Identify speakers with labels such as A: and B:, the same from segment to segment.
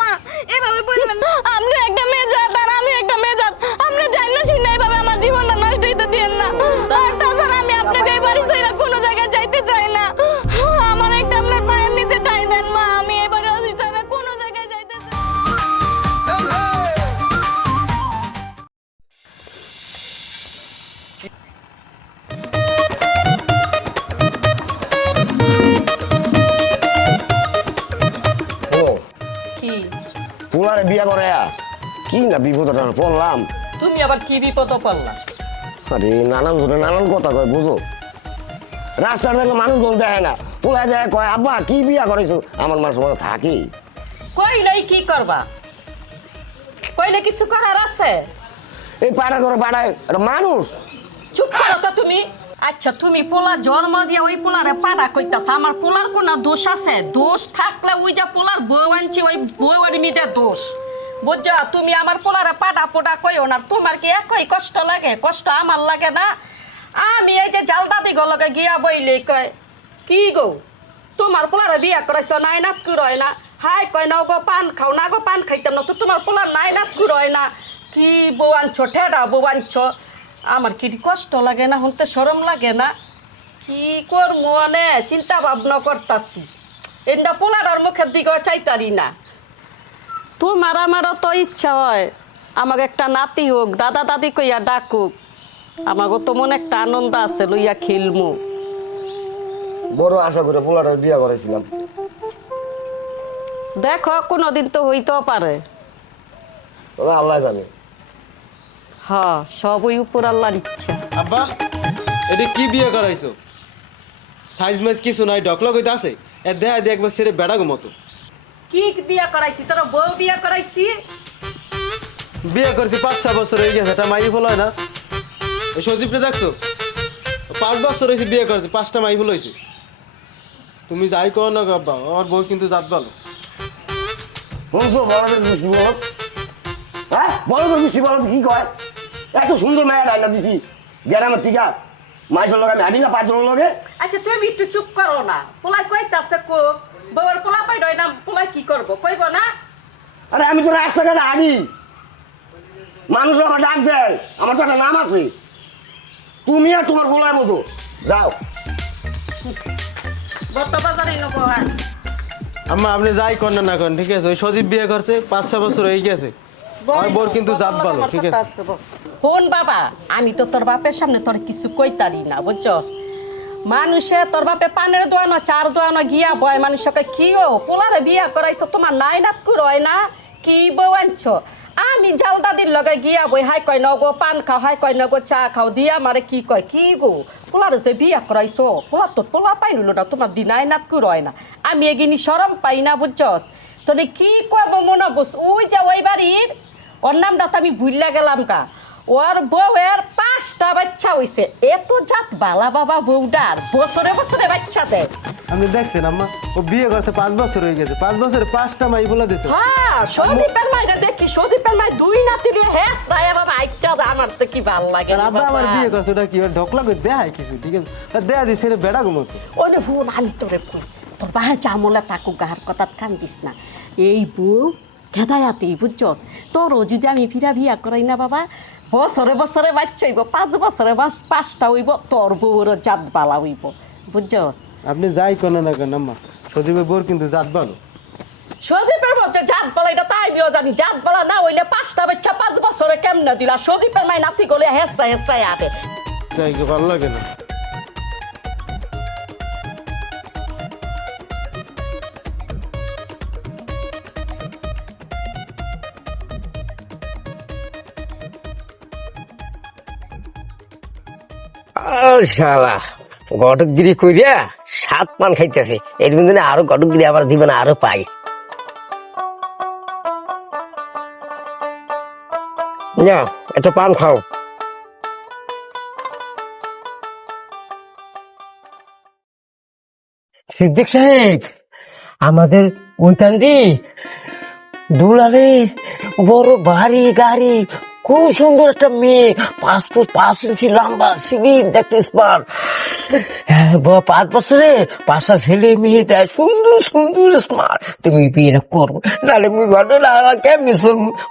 A: মা এভাবে বললেন। আপনি একটা
B: পোলারে বিয়া করে কি না বিপদটা পড়লাম।
C: তুমি আবার কি বিপদ পারলা
B: আরে নানান ধরে নানান কথা কয় বুঝো? রাস্তার মানুষ গল দেখে না। পোলায় দেখে কয় আব্বা কি বিয়া করেছ আমার মানুষ মনে থাকি।
C: কইলেই কি করবা? কইলে কিছু করার আছে?
B: এই পাড়া করে পাড়ায় মানুষ।
C: চুপ করো তো তুমি। আচ্ছা তুমি পোলা জন্ম দিয়ে ওই পোলারে পাড়া কইতাছ, আমার পোলার কোনো দোষ আছে? দোষ থাকলে ওই যে পোলার বউ আনছি, ওই বউয়ের মিটে দোষ। বুঝছ? তুমি আমার পোলারে পাড়া পোড়া কইও না তোমার কি একই কষ্ট লাগে? কষ্ট আমার লাগে না। আমি এই যে জাল দাদি গলকে গিয়া বইলে, কয়, কি গো? তোমার পোলারে বিয়া করাইছ, নাই নাত কুরয় না? হাই কয় না গো, পান খাও, না গো, পান খাইতাম না, তো তোমার পোলার নাই নাত কুরয় না। কি বউ আনছো, ঠেডা বউ আনছো? আমার কি কষ্ট লাগে না শুনতে সরম লাগে না? কি কর মনে চিন্তা ভাবনা করতাছি। এন্দা পোলাটার মুখের দিকে চাইতারি না। তোমার মারা তো ইচ্ছা হয়। আমাকে একটা নাতি হোক দাদা দাদি কইয়া ডাকুক। আমাকে তো মনে একটা আনন্দ আছে লইয়া খেলমু।
B: বড় আশা করে পোলাটার বিয়া করেছিলাম
C: দেখো কোনোদিন তো হইতেও পারে।
B: আল্লাহ জানে।
C: হ্যাঁ সব ওই উপর আল্লাহর ইচ্ছা।
D: আব্বা এটা কি বিয়ে করাইছো? সাইজ মাইজ কিছু নাই ডকলক হইতে আছে? এ দেয়া দিয়ে একবার সেরে বেড়া মতো
C: কি বিয়া করাইছি? তোর বউ বিয়া করাইছি?
D: বিয়ে করছি পাঁচ ছয় বছর হয়ে গেছে এটা মাই ফল হয় না। ওই সজীবটা দেখছ? পাঁচ বছর হয়েছে বিয়ে করেছে পাঁচটা মাই ফল হয়েছে। তুমি যাই কো না আব্বা আমার বউ কিন্তু জাত ভালো।
B: শুনছো বড়দের দৃষ্টি বলত হ্যাঁ? বড়দের দৃষ্টি বলত কি কয়? এত সুন্দর মায়া ডাইনা দিছি। গ্রামের টিকা মাইসের লগে আমি হাঁটি না পাঁচজনের লগে।
C: আচ্ছা তুমি একটু চুপ করো না। পোলাই কইতাছে কো বউয়ের পোলা পাই না পোলাই কি করব? কইব না?
B: আরে আমি তো রাস্তাঘাটে হাঁটি। মানুষ আমার ডাক দেয় আমার তো একটা নাম আছে। তুমি আর তোমার বলার মতো। যাও।
C: হ্যাঁ।
D: আম্মা আপনি যাই কর না না করেন ঠিক আছে? ওই সজীব বিয়ে করছে পাঁচ ছয় বছর হয়ে গেছে। আমার বউর কিন্তু জাত ভালো ঠিক আছে।
C: ফোন বাবা আমি তো তোর বাপের সামনে তোর কিছু কইতারি না বুঝছস? মানুষে তোর বাপে পানের দোয়ানো চার দোয়ানো গিয়া বয় মানুষকে কি ও পোলারে বিয়া করাইছো তোমার নাই নাত কুরয় না কি বউ আনছো? আমি জাল দাদির লগে গিয়া বই হাই কয় নগো পান খাও হাই কয় নগো চা খাও দিয়া মারে কি কয় কি গো? পোলারে যে বিয়া করাইছো পোলা তোর পোলা পাইল না তোমার দিনাই নাত কুরয় না। আমি এগিনি সরম পাই না বুঝছস? তোরে কি করব মনে বস ওই যে ওই বাড়ির ওর নামটা তো আমি ভুললা গেলাম কা ওর বউয়ের পাঁচটা বাচ্চা হইছে। এত জাত বালা বাবা বউডার বছরে বছরে বাচ্চা দেয়।
D: আপনি দেখছেন আম্মা ও বিয়ে করছে পাঁচ বছর হয়ে গেছে। পাঁচ বছরে পাঁচটা মাই বলে দিছে।
C: হ্যাঁ সদীপের মাইরে দেখি সদীপের মাই দুই নাতি রে হ্যাঁ রায় বাবা আইটা দে, আমার তো কি ভালো লাগে।
D: আব্বা আমার। বিয়ে করছে ওটা কি? ঢকলা করে দেয় কিছু ঠিক আছে? দেয়া দিছে বেড়া মতো
C: ওরে ভুল আমি তোরে ভুল তোর বাহে চামলে থাকুক গাহার কথা কান দিস না। এই বউ খেদায়াতেই বুঝছস তোরও যদি আমি ফিরা বিয়া করাই না বাবা বছরে বছরে বাচ্চা হইব পাঁচ বছরে পাঁচটা হইব তোর বউরও জাত বালা হইব। বুঝছস
D: আপনি যাই করেন না কেন আম্মা? সজীবের বোর কিন্তু জাত ভালো।
C: সদীপের মধ্যে জাত বলা এটা তাই আমিও জানি। জাত বলা না হইলে পাঁচটা বাচ্চা পাঁচ বছরে কেমনে দিলা? সদীপের মাই নাতি গলে হেসা হেসাই আবে।
D: তাই ভালো লাগে না।
B: শালা। ঘটকগিরি কইরা সাত পান খাইতেছে। এর আরও ঘটকগিরি আবার আরও পাই। না একটা পান খাও। সিদ্দিক সাহেব, আমাদের ওইখান দিয়ে দুলালের বড় বাড়ি গাড়ি
E: খুব সুন্দর একটা মেয়ে। পাঁচ ফুট পাঁচ ইঞ্চি লম্বা সিবিন দেখতে স্মার্ট হ্যাঁ পাঁচ বছরে পাঁচটা ছেলে মেয়ে দেয় সুন্দর সুন্দর স্মার্ট তুমি বিয়েটা করো, নাহলে মুই ভালো না কেমনি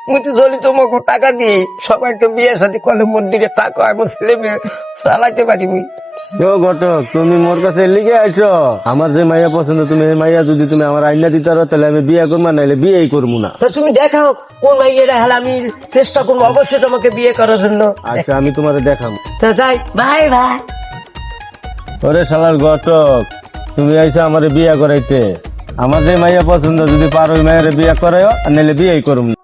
E: মুই তো চলি তোমাকে টাকা দিয়ে। সবাইকে বিয়ে সাথে কলে মন্দিরে টাকা আমার ছেলে মেয়ে চালাইতে পারি মুই।
D: ও ঘটক তুমি মোর কাছে লিখে আইছো। আমার যে মাইয়া পছন্দ তুমি এই মাইয়া যদি তুমি আমার আইনা দিতে পারো তাহলে আমি বিয়ে করব বিয়েই করব না।
E: তা তুমি দেখাও কোন হলে আমি চেষ্টা করব অবশ্যই তোমাকে বিয়ে করার জন্য।
D: আচ্ছা আমি তোমারে দেখাম।
E: তা যাই ভাই ভাই
D: ওরে শালার ঘটক তুমি আইছো আমার বিয়ে করাইতে। আমার যে মাইয়া পছন্দ যদি পারো ওই মায়ের বিয়ে করাইও আর নাহলে বিয়েই করব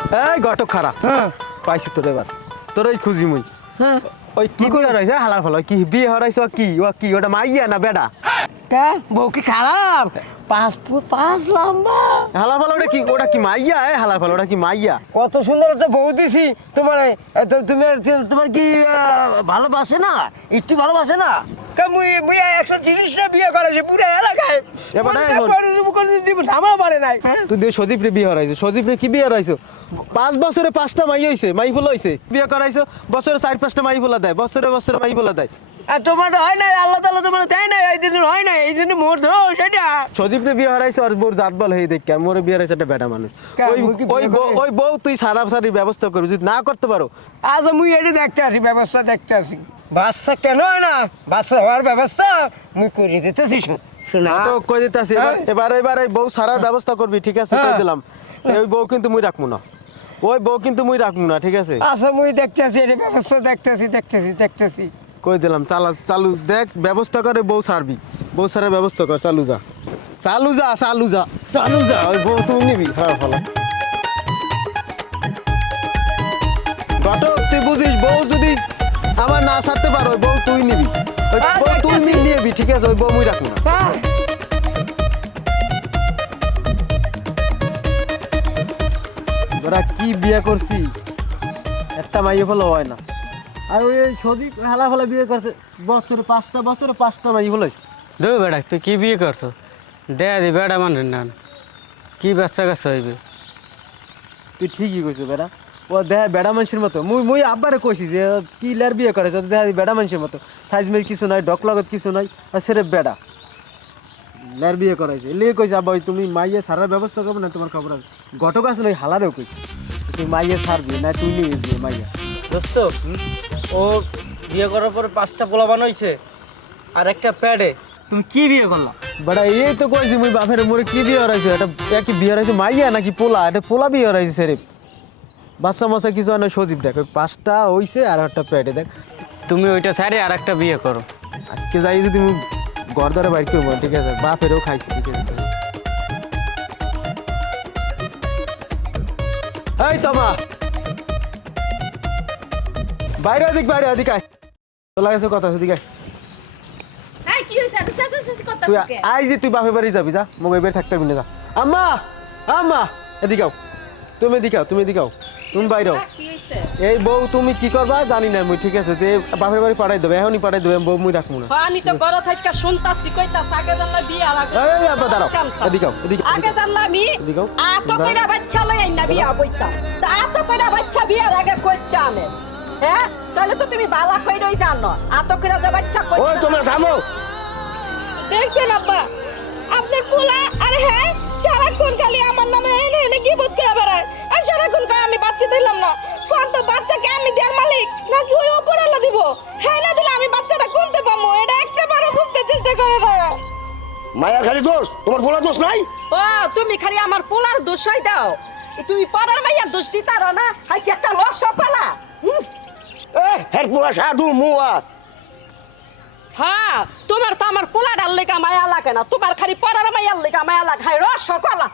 D: এই ঘটক খারাপ পাইছি তোর এবার তোর ওই খুঁজি মুই। ওই কি করে হারাইছে হালার ফল কি বিয়ে হারাইছ কি? ও কি? ওটা মাইয়া না বেডা।
E: তা বউ কি খারাপ পাঁচ ফুট পাঁচ লম্বা।
D: হালার ফল ওটা কি ওটা কি মাইয়া এ হালার ফল ওটা কি মাইয়া
E: কত সুন্দর একটা বউ দিছি। তোমার তুমি তোমার কি ভালোবাসে না? একটু ভালোবাসে না? মুই মুই একশো তিরিশটা বিয়ে করেছি পুরো এলাকায় আমার পারে নাই। হ্যাঁ?
D: তুই সজীব রে বিয়ে হারাইছো সজীব রে কি বিয়ে হারাইছো পাঁচ বছরে পাঁচটা মাই হইছে মাই ফুল হইছে। বিয়ে করাইছো বছরে চার পাঁচটা মাই ফুলা দেয় বছরে বছরে মাই ফুলা দেয়।
E: আর তোমার হয় নাই আল্লাহ তাআলা তোমার দেয় নাই এই দিন হয় নাই এই জন্য মোর ধরো সেটা।
D: সজীব রে বিয়ে হারাইছো আর বোর জাত বল হয়ে দেখ আর মোরে বিয়ে হারাইছে একটা বেটা মানুষ। ওই ওই বউ-
E: করে?
D: ওই বউ তুই সারা সারির ব্যবস্থা করবি যদি না করতে পারো।
E: আজ মুই এটি দেখতে আসি ব্যবস্থা দেখতে আসি। বাচ্চা কেন হয় না? বাচ্চা হওয়ার ব্যবস্থা মুই করে দিতেছি শোনা
D: তো কই দিতাছি এবার
E: হ্যাঁ।
D: এবার এই বউ সারার ব্যবস্থা করবি ঠিক আছে কই
E: হ্যাঁ।
D: দিলাম ওই বউ কিন্তু মুই রাখব না। ওই বউ কিন্তু মুই রাখব না ঠিক আছে?
E: আচ্ছা মুই দেখতে আসি ব্যবস্থা দেখতেছি দেখতেছি দেখতেছি।
D: কই দিলাম চালা চালু দেখ ব্যবস্থা করে বউ সারবি বউ সারার ব্যবস্থা কর চালু যা। চালু যা চালু যা। চালু যা ওই বউ তুমি নিবি। হ্যাঁ ভালো। ঘটক তুই বুঝিস বউ যদি আমার না ছাড়তে পারো বউ তুই নিবি। ওই
E: হ্যাঁ,
D: বউ তুই
E: দেখতেছি।
D: নিবি ঠিক আছে? ওই বউ মুই রাখব না। ওরা কি বিয়ে করছি? একটা মাইয়ে ফলো হয় না। আর ওই সদীপ হেলা ফেলা বিয়ে করছে বছরে পাঁচটা বছরে পাঁচটা মাইয়ে ফলো
F: দু বেড়া তুই কি বিয়ে করছ? দেয়া দি বেড়া মানে না কি বাচ্চা কাচ্চা হইবে
D: তুই ঠিকই কইছো বেড়া ও দেহ বেড়া মানুষের মতো। মুই মুই আব্বারে কইছি যে কি লের বিয়ে করে? যদি দেহ বেড়া মানুষের মতো। সাইজ মেজ কিছু নাই ডক লগত কিছু নাই আর সেরে বেড়া লের বিয়ে করাইছে। লিয়ে কইছে ওই তুমি মাইয়ে সারার ব্যবস্থা করবে না? তোমার খবর আছে। ঘটক আছে ওই হালারেও কইছে। তুই মাইয়ে সারবি না তুই নিয়ে যাবি মাইয়া।
F: দোস্ত ও বিয়ে করার পরে পাঁচটা পোলা বানাইছে আর একটা প্যাডে। তুমি কি বিয়ে করলা?
D: বেড়া এই তো কইছি মুই বাপের মোরে কি বিয়ে হরাইছে এটা এ কি বিয়ে হরাইছে মাইয়া নাকি পোলা? এটা পোলা বিয়ে হরাইছে সেরে। বাচ্চা মাসা কিছু হয় না সজীব দেখ ওই পাঁচটা হইছে আর একটা পেটে দেখ।
F: তুমি ওইটা ছাড়ে আর একটা বিয়ে করো।
D: আজকে যাই যদি মুই ঘর দ্বারা বাইর করব ঠিক আছে? বাপেরও খাইছি ঠিক আছে? এই তোমা বাইরে ওদিক বাইরে ওদিক আয়। তোলা গেছে কথা আছে ওদিক আয়। তুই আই যে তুই বাপের বাড়ি যাবি যা। মোবাইল বের থাকতে পারবি না যা। আম্মা আম্মা এদিকে আও। তুমি এদিকে তুমি এদিকে আও। তুমি বাইরে
C: কি হইছে?
D: এই বউ তুমি কি করবা জানি না মুই ঠিক আছে যে বাপের বাড়ি পাঠাই দেবে এখনই পাঠাই দেবে বউ মুই রাখব না
C: আমি তো ঘর থাকা শুনতাছি কইতাছ আগে জানলা বিয়া লাগে
D: এই, আব্বা, দাঁড়াও। এদিকে আও, এদিকে,
C: আগে। জানলা আমি
D: এদিকে আও।
C: আত
D: দাঁড়াও।
C: কইরা বাচ্চা লই আইনা বিয়া কইতাম তা আত কইরা বাচ্চা বিয়ার আগে কইতে আনে হ্যাঁ তাহলে তো তুমি বালা কইরই জানো আত কইরা যে বাচ্চা
B: ওই
C: কইতে
B: তোমরা থামো
A: দেখছেন আব্বা আপনার পোলা আর হ্যাঁ সারাক্ষণ খালি আমার নামে এনে এনে কি করে বেড়ায় আর সারাক্ষণ আমি বাচ্চা দিলাম না তো আমি দেওয়ার মালিক? নাকি ওই ওপরালা দিব? হ্যাঁ না দিলে আমি বাচ্চাটা কোনতে পাবো এটা একেবারে বুঝতে চেষ্টা করে না।
B: মায়ের খালি দোষ? তোমার বলা দোষ নাই?
C: ও তুমি খালি আমার পোলার দোষ দোষই দাও। তুমি পড়ার মাইয়ার দোষ দিতার না? হাই কি একটা লস পালা।
B: এ হের পোলা সাধু মুয়া।
C: হ্যাঁ তোমার তো আমার পোলাটার লেগা মায়া লাগে না। তোমার খালি পড়ার মাইয়ার লেগা মায়া লাগে। হাই রস কলা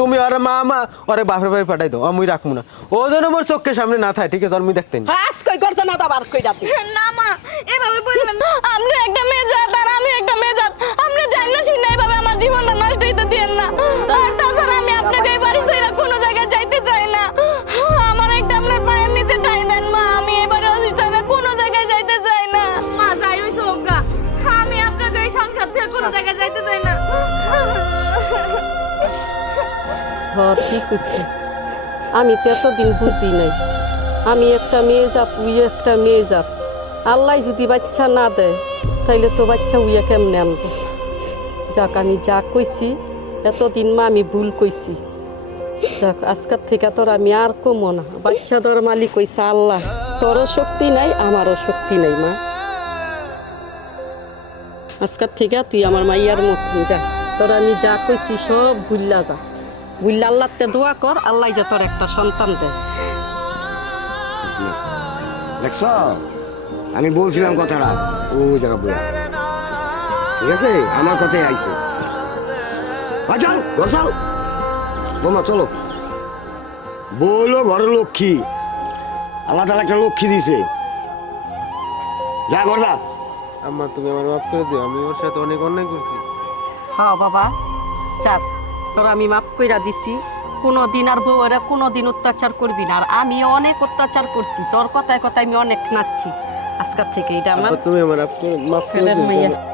D: তুমি ওরে মামা মা ওরে বাপের বাড়ি পাঠাই দাও। আমি রাখব না। ও যেন আমার চোখের সামনে না থাকে ঠিক আছে আমি দেখতেন দেখতে নি।
C: হাস কই করতে না বার কই যাতে
A: না মা এভাবে বললাম আমি একটা মেয়ে
C: ঠিক করতে আমি তো এতদিন বুঝি নাই। আমি একটা মেয়ে জাত উই একটা মেয়ে জাত আল্লাহ যদি বাচ্চা না দেয়, তাইলে তো বাচ্চা উইয়া কেমনে আনব? যাক, আমি যা কইছি, এতদিন মা আমি ভুল কইছি। যাক, আজকের থেকে তোর আমি আর কমো না। বাচ্চা তোর মালিক কইছে আল্লাহ। তোরও শক্তি নাই, আমারও শক্তি নাই, মা। আজকের থেকে তুই আমার মাইয়ার মতন যা। তোর আমি যা কইছি সব ভুল্লা যা। ভুল্লা আল্লাহতে দোয়া কর আল্লাহ যে তোর একটা সন্তান দেয়
B: দেখছ? আমি বলছিলাম কথাটা। ওই জায়গা বই ঠিক আছে? আমার কথাই আইছে। আ, ঘর চল বোমা চলো। বলো ঘর লক্ষ্মী। আল্লাহ তালা একটা লক্ষ্মী দিছে। যা ঘর যা।
D: আম্মা তুমি আমার মাফ করে দিও। আমি ওর সাথে অনেক অন্যায় করছি।
C: হ্যাঁ বাবা। চাপ। তোর আমি মাফ কইরা দিছি কোনো দিন আর বউরা কোনো দিন অত্যাচার করবি না। আর আমি অনেক অত্যাচার করছি তোর কথায় কথায় আমি অনেক নাচছি। আজকের থেকে এটা আমার
D: তুমি আমার মাফ করে